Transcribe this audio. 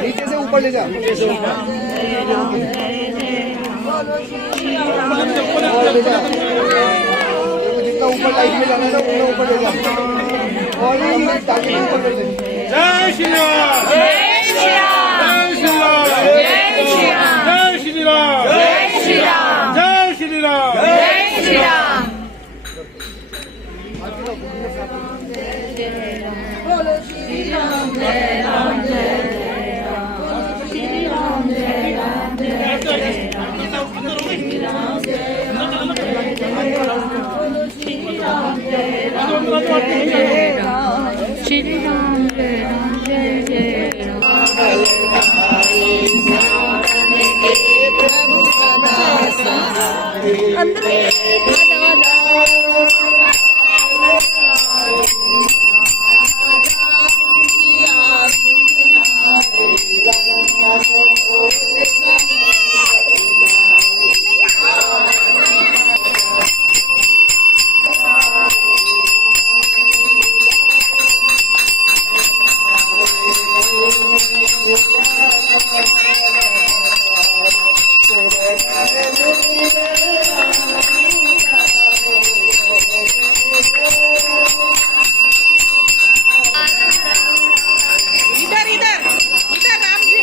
नीचे से ऊपर ले जा। जितना ऊपर लाइट में जाना है ना उतना ऊपर ले जा। और ताकि ऊपर ले जाए। जय श्री राम, जय श्री राम, जय श्री राम, जय श्री राम, जय श्री राम, जय श्री राम, जय श्री राम, जय श्री राम। बोलो श्री राम जय राम जय जय राम। बोलो श्री राम जय राम जय जय राम। श्री राम जय राम जय जय राम। बोलो श्री राम जय राम जय जय राम। श्री राम जय राम जय जय राम। प्रभु सदा सहाय। राम जी